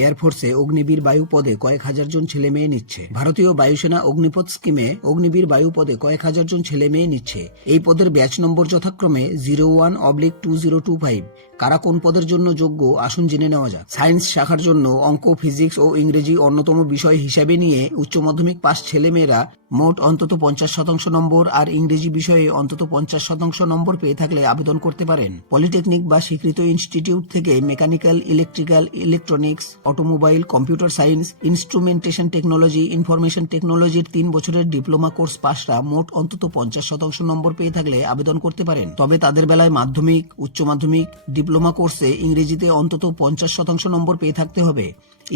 এয়ারফোর্সে অগ্নিবীর বায়ু পদে কয়েক হাজার জন ছেলে মেয়ে নিচ্ছে। ভারতীয় বায়ুসেনা অগ্নিপথ স্কিমে অগ্নিবীর বায়ু পদে কয়েক হাজার জন ছেলে মেয়ে নিচ্ছে। এই পদের ব্যাচ নম্বর যথাক্রমে 01/2025। কারা কোন পদের জন্য যোগ্য আসুন জেনে নেওয়া যাক। সায়েন্স শাখার জন্য অঙ্ক, ফিজিক্স ও ইংরেজি অন্যতম বিষয় হিসাবে নিয়ে উচ্চ মাধ্যমিক পাস ছেলে মেয়েরা মোট অন্তত 50% নম্বর আর ইংরেজি বিষয়ে অন্তত 50% নম্বর পেয়ে থাকলে আবেদন করতে পারেন। পলিটেকনিক বা স্বীকৃত ইনস্টিটিউট থেকে mechanical, electrical, electronics, automobile, computer science, instrumentation technology, information টেকনোলজির 3 বছরের ডিপ্লোমা কোর্স পাসরা মোট অন্তত 50% নম্বর পেয়ে থাকলে আবেদন করতে পারেন। তবে তাদের বেলায় মাধ্যমিক, উচ্চ মাধ্যমিক, ডিপ্লোমা কোর্সে ইংরেজিতে অন্তত 50% নম্বর পেয়ে থাকতে হবে।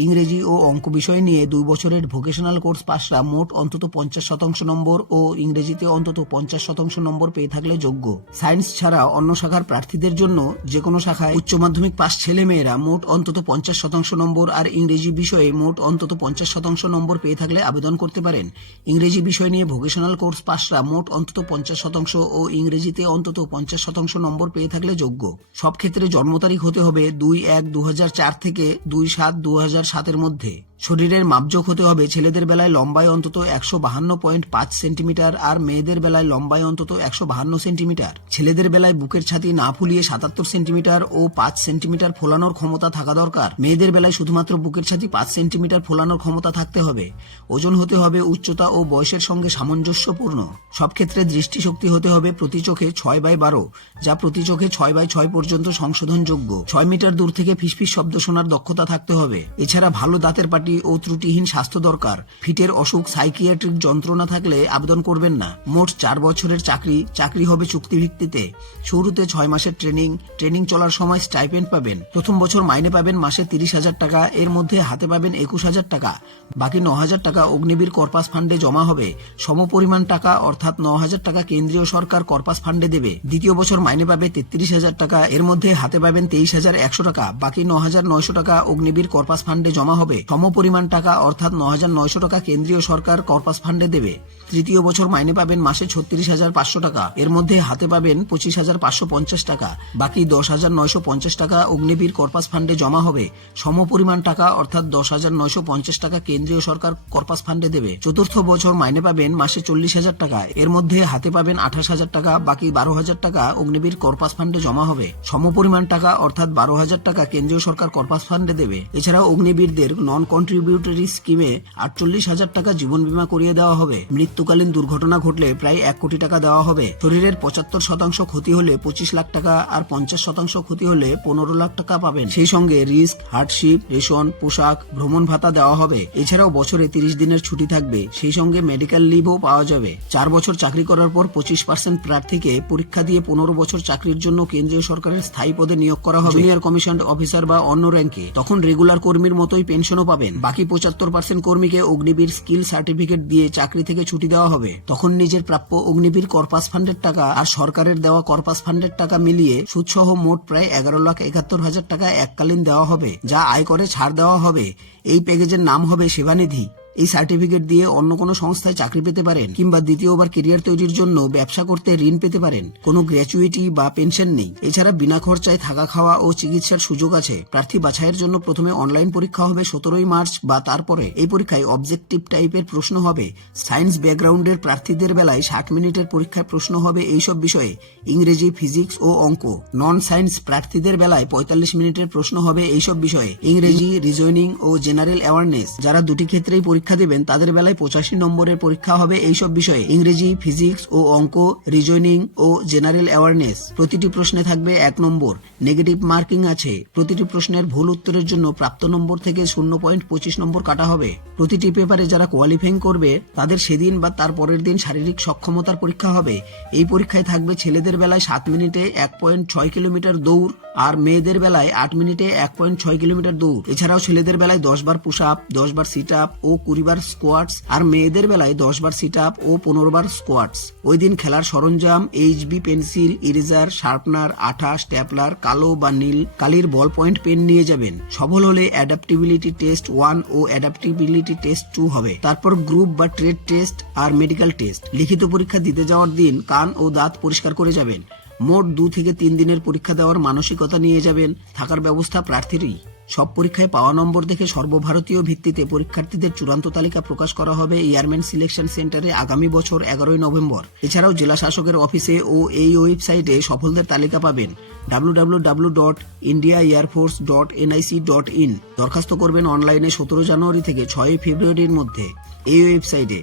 ইংরেজি ও অঙ্ক বিষয় নিয়ে 2 বছরের ভোকেশনাল কোর্স পাসরা মোট অন্তত 50% নম্বর ও ইংরেজিতে অন্তত 50% নম্বর পেয়ে থাকলে যোগ্য। সায়েন্স ছাড়া অন্য শাখার প্রার্থীদের জন্য যে কোনো শাখায় উচ্চ মাধ্যমিক পাস ছেলে মেয়েরা মোট অন্তত 50% নম্বর আর ইংরেজি বিষয়ে মোট অন্তত 50% নম্বর পেয়ে থাকলে আবেদন করতে পারেন। ইংরেজি বিষয় নিয়ে ভোকেশনাল কোর্স পাসরা মোট অন্তত 50% ও ইংরেজিতে অন্তত 50% নম্বর পেয়ে থাকলে যোগ্য। সব ক্ষেত্রে জন্ম তারিখ হতে হবে 2/1/2004 থেকে 2/7/2007 মধ্যে। শরীরের মাপজোক হতে হবে ছেলেদের বেলায় লম্বায় অন্তত 152.5 সেন্টিমিটার আর মেয়েদের বেলায় লম্বায় অন্তত 152 সেন্টিমিটার। ছেলেদের বেলায় বুকের ছাতি না ফুলিয়ে 77 সেন্টিমিটার ও 5 সেন্টিমিটার ফোলানোর ক্ষমতা থাকা দরকার। মেয়েদের বেলায় শুধুমাত্র বুকের ছাতি 5 সেন্টিমিটার ফোলানোর ক্ষমতা থাকতে হবে। ওজন হতে হবে উচ্চতা ও বয়সের সঙ্গে সামঞ্জস্যপূর্ণ। সব ক্ষেত্রে দৃষ্টিশক্তি হতে হবে প্রতি চোখে 6/12, যা প্রতি চোখে 6/6 পর্যন্ত সংশোধনযোগ্য। 6 মিটার দূর থেকে ফিসফিস শব্দ শোনার দক্ষতা থাকতে হবে। এছাড়া ভালো দাঁতের পাটি ও ত্রুটিহীন স্বাস্থ্য দরকার। ফিটের অসুখ, সাইকিয়াট্রিক যন্ত্রণা থাকলে আবেদন করবেন না। মোট 4 বছরের চাকরি হবে চুক্তিভিত্তিতে। শুরুতে 6 মাসের ট্রেনিং চলার সময় স্টাইপেন্ড পাবেন। প্রথম বছর মাইনে পাবেন মাসে 30,000 টাকা, এর মধ্যে হাতে পাবেন 21,000 টাকা। বাকি 9,000 টাকা অগ্নিবীর কর্পাস ফান্ডে জমা হবে। সমপরিমাণ টাকা অর্থাৎ 9,000 টাকা কেন্দ্রীয় সরকার কর্পাস ফান্ডে দেবে। দ্বিতীয় বছর মাইনে পাবে 33,000 টাকা, এর মধ্যে হাতে পাবেন 23,100 টাকা। বাকি 9,900 টাকা অগ্নিবীর কর্পাস ফান্ডে জমা হবে। সমপরিমাণ টাকা অর্থাৎ 9,900 টাকা কেন্দ্রীয় সরকার কর্পাস ফান্ডে দেবে। তৃতীয় বছর মাইনে পাবেন মাসে 36,500 টাকা, এর মধ্যে হাতে পাবেন 25,550 টাকা। বাকি 10,950 টাকা অগ্নিবীর কর্পাস ফান্ডে জমা হবে। সমপরিমাণ টাকা অর্থাৎ 10,950 টাকা কেন্দ্রীয় সরকার কর্পাস ফান্ডে দেবে। চতুর্থ বছর মাইনে পাবেন মাসে 40,000 টাকা, এর মধ্যে হাতে পাবেন 28,000 টাকা। বাকি 12,000 টাকা অগ্নিবীর কর্পাস ফান্ডে জমা হবে। সমপরিমাণ টাকা অর্থাৎ 12,000 টাকা কেন্দ্রীয় সরকার কর্পাস ফান্ডে দেবে। এছাড়াও অগ্নিবীরদের নন কন্ট্রিবিউটরি স্কিমে 48,000 টাকা জীবন বীমা করিয়ে দেওয়া হবে। মৃত্যুকালীন দুর্ঘটনা ঘটলে প্রায় 1 কোটি টাকা দেওয়া হবে। শরীরের 75% ক্ষতি হলে 25 লাখ টাকা আর 50% ক্ষতি হলে 15 লাখ টাকা পাবেন। সেই সঙ্গে রিস্ক, হার্ডশিপ, রেশন, পোশাক, ভ্রমণ ভাতা দেওয়া হবে। এছাড়াও বছরে 30 দিনের ছুটি থাকবে। সেই সঙ্গে মেডিকেল লিভও পাওয়া যাবে। 4 বছর চাকরি করার পর 25% প্রার্থীকে পরীক্ষা দিয়ে 15 বছর চাকরির জন্য কেন্দ্রীয় সরকারের স্থায়ী পদে নিয়োগ করা হবে, জুনিয়র কমিশন অফিসার বা অন্য র্যাঙ্কে। তখন রেগুলার কর্মীর মতোই পেনশনও পাবেন। বাকি 75% কর্মীকে অগ্নিবীর স্কিল সার্টিফিকেট দিয়ে চাকরি থেকে ছুটি দেওয়া হবে। তখন নিজের প্রাপ্য অগ্নিবীর কর্পাস ফান্ডের টাকা আর সরকারের দেওয়া কর্পাস ফান্ডের টাকা মিলিয়ে সুদসহ মোট প্রায় 11,71,000 টাকা এককালীন দেওয়া হবে, যা আয়করে ছাড় দেওয়া হবে। এই প্যাকেজের নাম হবে সেবানিধি। এই সার্টিফিকেট দিয়ে অন্য কোনো সংস্থায় চাকরি পেতে পারেন কিংবা দ্বিতীয়বার কেরিয়ার তৈরির জন্য ব্যবসা করতে ঋণ পেতে পারেন। কোনো গ্র্যাচুইটি বা পেনশন নেই। এছাড়া বিনা খরচায় থাকা, খাওয়া ও চিকিৎসার সুযোগ আছে। প্রার্থী বাছাইয়ের জন্য প্রথমে অনলাইন পরীক্ষা হবে 17 মার্চ বা তারপরে। এই পরীক্ষায় অবজেক্টিভ টাইপের প্রশ্ন হবে। সায়েন্স ব্যাকগ্রাউন্ডের প্রার্থীদের বেলায় 60 মিনিটের পরীক্ষায় প্রশ্ন হবে এইসব বিষয়ে: ইংরেজি, ফিজিক্স ও অঙ্ক। নন সায়েন্স প্রার্থীদের বেলায় 45 মিনিটের প্রশ্ন হবে এইসব বিষয়ে: ইংরেজি, রিজনিং ও জেনারেল অ্যাওয়ারনেস। যারা দুটি ক্ষেত্রেই পরীক্ষা দেবেন তাদের বেলায় 85 নম্বরের পরীক্ষা হবে এইসব বিষয়ে: ইংরেজি, ফিজিক্স ও অঙ্ক, রিজনিং ও জেনারেল অ্যাওয়ারনেস। প্রতিটি প্রশ্নে থাকবে 1 নম্বর। নেগেটিভ মার্কিং আছে। প্রতিটি প্রশ্নের ভুল উত্তরের জন্য প্রাপ্ত নম্বর থেকে 0.25 নম্বর কাটা হবে। প্রতিটি পেপারে যারা কোয়ালিফাইং করবে তাদের সেদিন বা তার পরের দিন শারীরিক সক্ষমতার পরীক্ষা হবে। এই পরীক্ষায় থাকবে ছেলেদের বেলায় 7 মিনিটে 1.6 কিলোমিটার দৌড় আর মেয়েদের বেলায় 8 মিনিটে 1.6 কিলোমিটার দৌড়। এছাড়াও ছেলেদের বেলায় 10 বার পুশ আপ, 10 বার সিট আপ ও 20 বার স্কোয়াটস, আর মেয়েদের বেলায় 10 বার সিট আপ ও 15 বার স্কোয়াটস। ওই দিন খেলার সরঞ্জাম, HB পেন্সিল, ইরেজার, শার্পনার, আঠা, স্ট্যাপলার, কালো বা নীল কালির বল পয়েন্ট পেন নিয়ে যাবেন। সফল হলে অ্যাডাপ্টিবিলিটি টেস্ট 1 ও অ্যাডাপ্টিবিলিটি টেস্ট 2 হবে। তারপর গ্রুপ বা ট্রেড টেস্ট আর মেডিকেল টেস্ট। লিখিত পরীক্ষা দিতে যাওয়ার দিন কান ও দাঁত পরিষ্কার করে যাবেন। মোট 2 থেকে 3 দিনের পরীক্ষা দেওয়ার মানসিকতা নিয়ে যাবেন। থাকার ব্যবস্থা প্রার্থীরই। সব পরীক্ষায় পাওয়া নম্বর দেখে সর্বভারতীয় ভিত্তিতে পরীক্ষার্থীদের চূড়ান্ত তালিকা প্রকাশ করা হবে এয়ারম্যান সিলেকশন সেন্টারে আগামী বছর 11 নভেম্বর। এছাড়াও জেলা শাসকের অফিসে ও এই ওয়েবসাইটে সফলদের তালিকা পাবেন www.indiaairforce.nic.in। দরখাস্ত করবেন অনলাইনে 17 জানুয়ারি থেকে 6 ফেব্রুয়ারির মধ্যে। এই ওয়েবসাইটে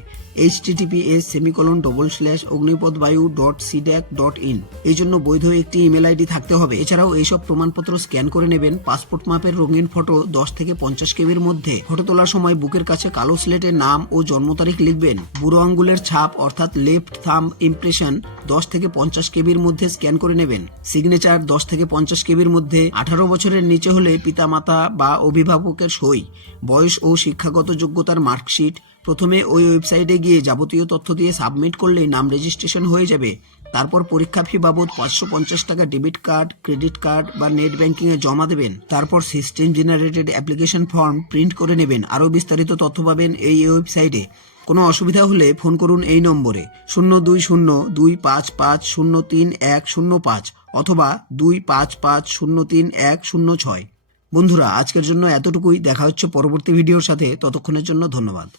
https://ognipodvayu.cdac.in এই জন্য বৈধ একটি ইমেল আইডি থাকতে হবে। এছাড়াও এইসব প্রমাণপত্র স্ক্যান করে নেবেন। পাসপোর্ট মাপের রঙিন ফটো 10 থেকে 50 কেবির মধ্যে। ফটো তোলার সময় বুকের কাছে কালো স্লেটে নাম ও জন্ম তারিখ লিখবেন। বুড়ো আঙ্গুলের ছাপ অর্থাৎ লেফট থাম ইমপ্রেশন 10 থেকে 50 কেবির মধ্যে স্ক্যান করে নেবেন। সিগনেচার 10 থেকে 50 কেবির মধ্যে। 18 বছরের নিচে হলে পিতামাতা বা অভিভাবকের সই। বয়স ও শিক্ষাগত যোগ্যতার মার্কশিট। প্রথমে ওই ওয়েবসাইটে গিয়ে যাবতীয় তথ্য দিয়ে সাবমিট করলেই নাম রেজিস্ট্রেশন হয়ে যাবে। তারপর পরীক্ষা ফি বাবদ 550 টাকা ডেবিট কার্ড, ক্রেডিট কার্ড বা নেট ব্যাংকিং এ জমা দেবেন। তারপর system generated application form print করে নেবেন। আরও বিস্তারিত তথ্য পাবেন এই ওয়েবসাইটে। কোনো অসুবিধা হলে ফোন করুন এই নম্বরে 02025503105 অথবা 25503106। বন্ধুরা, আজকের জন্য এতটুকুই। দেখা হচ্ছে পরবর্তী ভিডিওর সাথে। ততক্ষণের জন্য ধন্যবাদ।